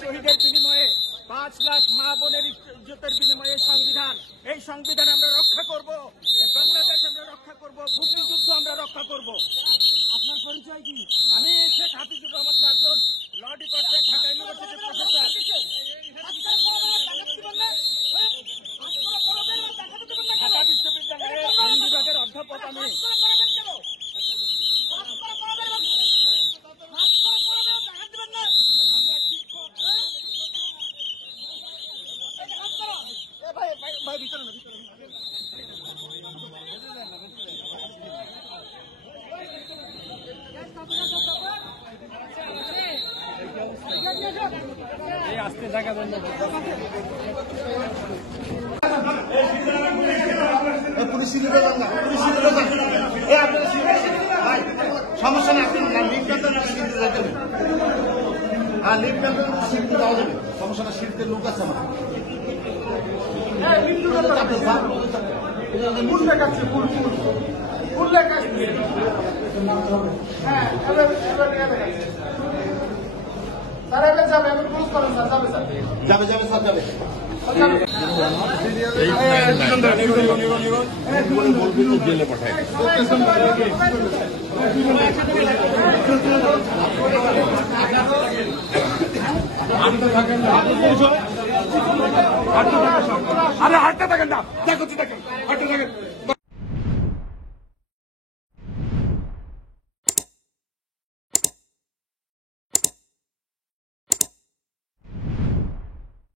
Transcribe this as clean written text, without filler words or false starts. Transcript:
শহীদের বিনিময়ে 5 লাখ মা বোনের ইজ্জতের বিনিময়ে সংবিধান, এই সংবিধান আমরা রক্ষা করব, বাংলাদেশ আমরা রক্ষা করব, মুক্তিযুদ্ধ আমরা রক্ষা করব। আপনার পরিচয় কি? আমি শেখ হাফিজুর রহমান কার্জন, ল ডিপার্টমেন্ট, ঢাকা ইউনিভার্সিটির প্রফেসর। ঢাকা বিশ্ববিদ্যালয়ের আইন বিভাগের অধ্যাপক আমি। আসতে দেখা যায় সমস্যা নেই, সমস্যা না, শীতের লোক আছে আমার ফুল দেখাচ্ছে, ফুল ফুল ফুল দেখাচ্ছে। হ্যাঁ স্যার এবার যাবে, এবার ক্লোজ করেন স্যার, যাবে স্যার, যাবে যাবে স্যার, যাবে। জেলে পাঠায় আরে হাঁটতে থাকেন না, দেখো দেখেন হাঁটতে থাকেন।